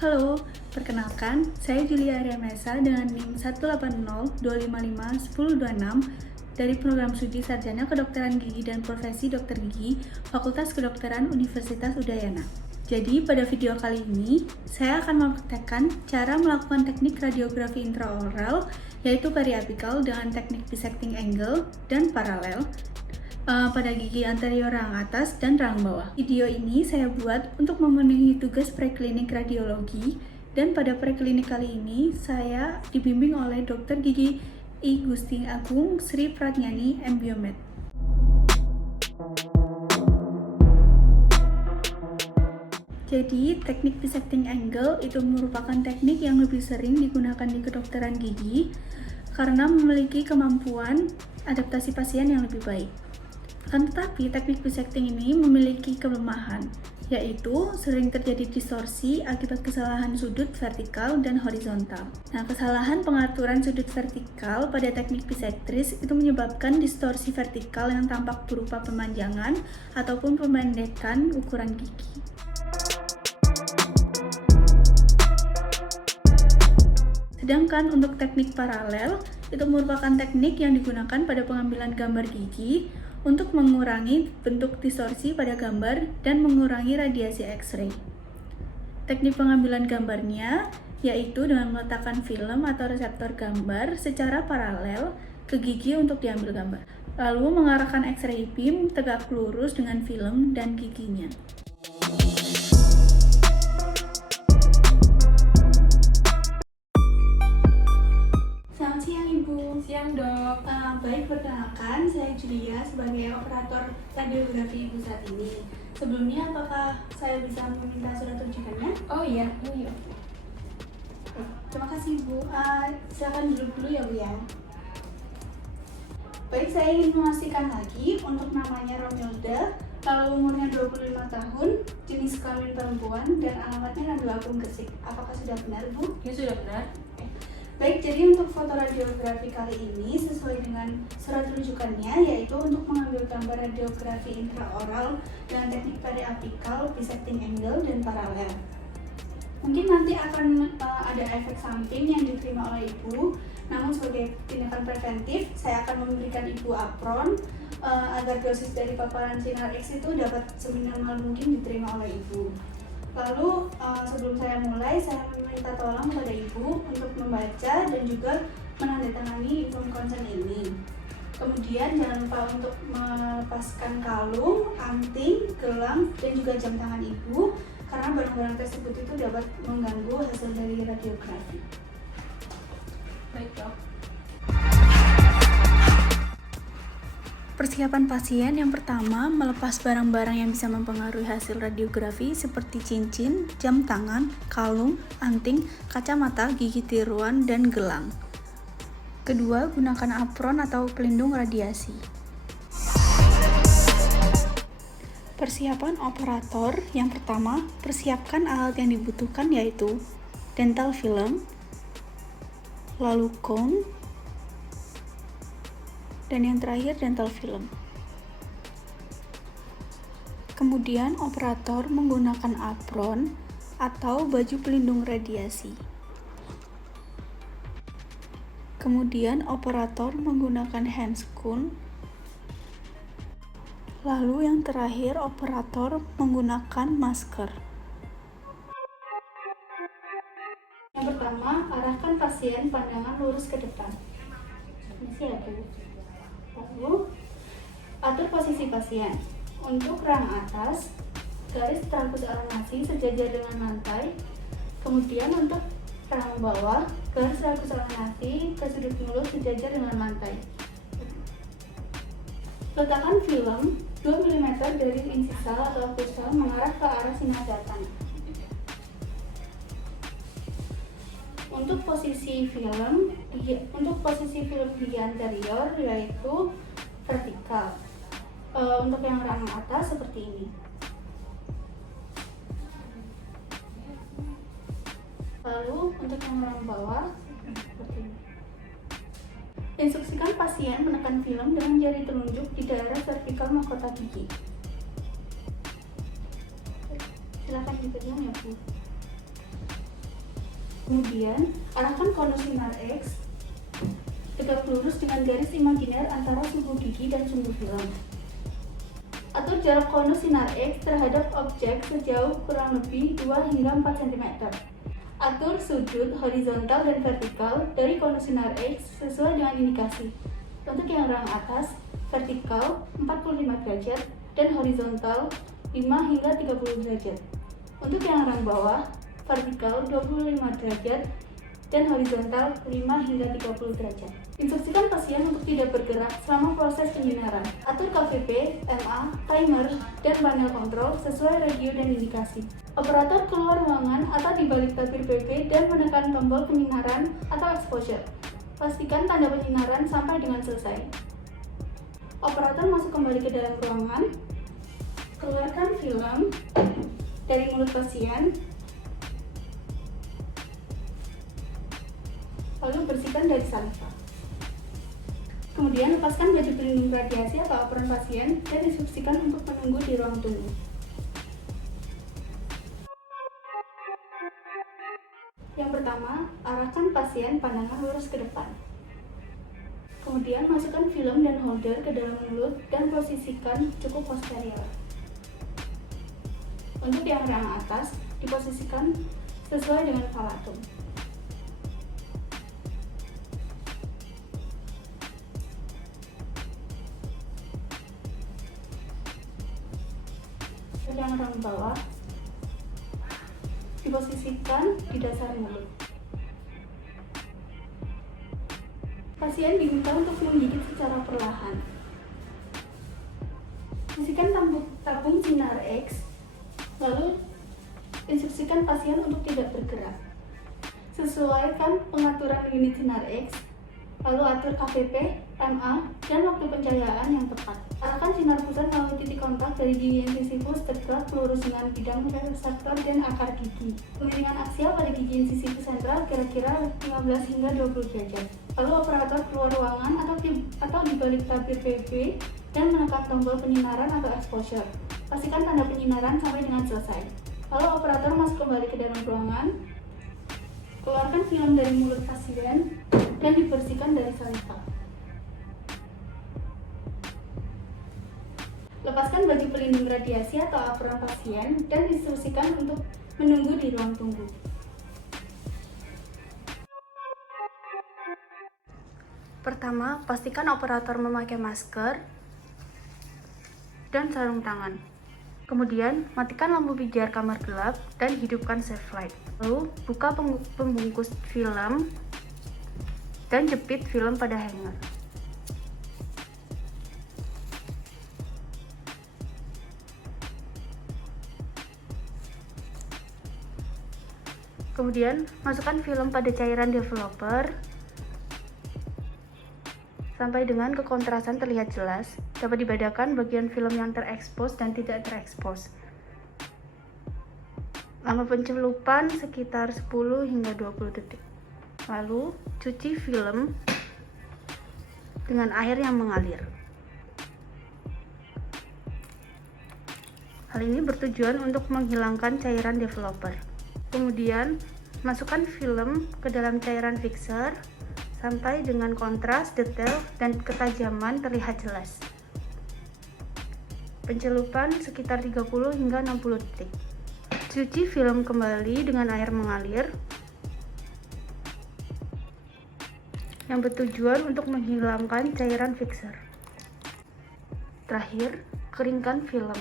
Halo, perkenalkan, saya Julia Ariamesa dengan NIM 180255106 dari Program Studi Sarjana Kedokteran Gigi dan Profesi Dokter Gigi, Fakultas Kedokteran Universitas Udayana. Jadi, pada video kali ini, saya akan mempraktekkan cara melakukan teknik radiografi intraoral, yaitu periapikal dengan teknik dissecting angle dan paralel, pada gigi anterior rahang atas dan rahang bawah. Video ini saya buat untuk memenuhi tugas preklinik radiologi, dan pada preklinik kali ini saya dibimbing oleh Dr. Gigi I. Gusti Agung Sri Pratnyani M.Biomed. Jadi, teknik dissecting angle itu merupakan teknik yang lebih sering digunakan di kedokteran gigi karena memiliki kemampuan adaptasi pasien yang lebih baik. Akan tetapi, teknik dissecting ini memiliki kelemahan, yaitu sering terjadi distorsi akibat kesalahan sudut vertikal dan horizontal. Nah, kesalahan pengaturan sudut vertikal pada teknik bisektris itu menyebabkan distorsi vertikal yang tampak berupa pemanjangan ataupun pemendekan ukuran gigi. Sedangkan untuk teknik paralel, itu merupakan teknik yang digunakan pada pengambilan gambar gigi untuk mengurangi bentuk distorsi pada gambar dan mengurangi radiasi X-ray. Teknik pengambilan gambarnya yaitu dengan meletakkan film atau reseptor gambar secara paralel ke gigi untuk diambil gambar, lalu mengarahkan X-ray beam tegak lurus dengan film dan giginya. Selamat siang Ibu. Siang dok. Baik, perkenalkan, saya Julia sebagai operator radiografi Ibu saat ini. Sebelumnya, apakah saya bisa meminta surat rujukannya? Oh iya. Terima kasih Bu. Silakan duduk dulu ya Bu ya. Baik, saya ingin memastikan lagi untuk namanya Romilda, lalu umurnya 25 tahun, jenis kelamin perempuan, dan alamatnya Nandua Agung Gresik. Apakah sudah benar Bu? Ya sudah benar. Baik, jadi untuk foto radiografi kali ini sesuai dengan surat rujukannya, yaitu untuk mengambil gambar radiografi intraoral dengan teknik periapikal, dissecting angle, dan paralel. Mungkin nanti akan ada efek samping yang diterima oleh Ibu, namun sebagai tindakan preventif, saya akan memberikan Ibu apron agar dosis dari paparan sinar X itu dapat seminimal mungkin diterima oleh Ibu. Lalu sebelum saya mulai, saya meminta tolong kepada Ibu untuk membaca dan juga menandatangani inform consent ini. Kemudian jangan lupa untuk melepaskan kalung, anting, gelang, dan juga jam tangan Ibu, karena barang-barang tersebut itu dapat mengganggu hasil dari radiografi. Baik dok. Persiapan pasien yang pertama, melepas barang-barang yang bisa mempengaruhi hasil radiografi seperti cincin, jam tangan, kalung, anting, kacamata, gigi tiruan, dan gelang. Kedua, gunakan apron atau pelindung radiasi. Persiapan operator yang pertama, persiapkan alat yang dibutuhkan yaitu dental film, lalu cone, dan yang terakhir dental film. Kemudian operator menggunakan apron atau baju pelindung radiasi. Kemudian operator menggunakan handscoon. Lalu yang terakhir operator menggunakan masker. Yang pertama, arahkan pasien pandangan lurus ke depan. Ini ya Bu. Lalu, atur posisi pasien. Untuk rahang atas, garis trapus alanasi sejajar dengan lantai. Kemudian untuk rahang bawah, garis trapus alanasi ke sudut mulut sejajar dengan lantai. Letakkan film 2 mm dari insisal atau akusal mengarah ke arah sinar datang. Untuk posisi film gigi anterior yaitu vertikal. Untuk yang rahang atas seperti ini. Lalu untuk yang rahang bawah seperti ini. Instruksikan pasien menekan film dengan jari telunjuk di daerah vertikal mahkota gigi. Silakan dipegang ya Bu. Kemudian arahkan konus sinar X tegak lurus dengan garis imajiner antara sumbu gigi dan sumbu film. Atur jarak konus sinar X terhadap objek sejauh kurang lebih 2 hingga 4 cm. Atur sudut horizontal dan vertikal dari konus sinar X sesuai dengan indikasi. Untuk yang rang atas, vertikal 45 derajat dan horizontal 5 hingga 30 derajat. Untuk yang rang bawah, vertikal 25 derajat dan horizontal 5 hingga 30 derajat. Instruksikan pasien untuk tidak bergerak selama proses penyinaran. Atur KVP, MA, timer, dan panel kontrol sesuai radio dan indikasi. Operator keluar ruangan atau di balik tabir PP dan menekan tombol penyinaran atau exposure. Pastikan tanda penyinaran sampai dengan selesai. Operator masuk kembali ke dalam ruangan. Keluarkan film dari mulut pasien. Lalu bersihkan dari saliva. Kemudian lepaskan baju pelindung radiasi atau apron pasien dan instruksikan untuk menunggu di ruang tunggu. Yang pertama, arahkan pasien pandangan lurus ke depan. Kemudian masukkan film dan holder ke dalam mulut dan posisikan cukup posterior. Untuk yang rang atas, diposisikan sesuai dengan palatum. Yang rang bawah diposisikan di dasar mulut. Pasien diminta untuk menggigit secara perlahan. Posisikan tabung sinar X, lalu instruksikan pasien untuk tidak bergerak. Sesuaikan pengaturan unit sinar X, lalu atur KVP, MA, dan waktu pencahayaan yang tepat. Arahkan sinar pusat melalui titik kontak dari gigi incisifus tegak lurus dengan bidang reseptor dan akar gigi. Pemiringan aksial pada gigi incisifus sentral kira-kira 15 hingga 20 derajat. Lalu operator keluar ruangan atau di balik tabir PB dan menekan tombol penyinaran atau exposure. Pastikan tanda penyinaran sampai dengan selesai. Lalu operator masuk kembali ke dalam ruangan. Keluarkan film dari mulut pasien dan dibersihkan dari saliva. Lepaskan baju pelindung radiasi atau apron pasien dan instruksikan untuk menunggu di ruang tunggu. Pertama, pastikan operator memakai masker dan sarung tangan. Kemudian, matikan lampu pijar kamar gelap dan hidupkan safe light. Lalu, buka pembungkus film dan jepit film pada hanger. Kemudian, masukkan film pada cairan developer sampai dengan kekontrasan terlihat jelas. Dapat dibedakan bagian film yang terekspos dan tidak terekspos. Lama pencelupan sekitar 10 hingga 20 detik. Lalu, cuci film dengan air yang mengalir. Hal ini bertujuan untuk menghilangkan cairan developer. Kemudian, masukkan film ke dalam cairan fixer sampai dengan kontras, detail, dan ketajaman terlihat jelas. Pencelupan sekitar 30 hingga 60 detik. Cuci film kembali dengan air mengalir yang bertujuan untuk menghilangkan cairan fixer. Terakhir, keringkan film.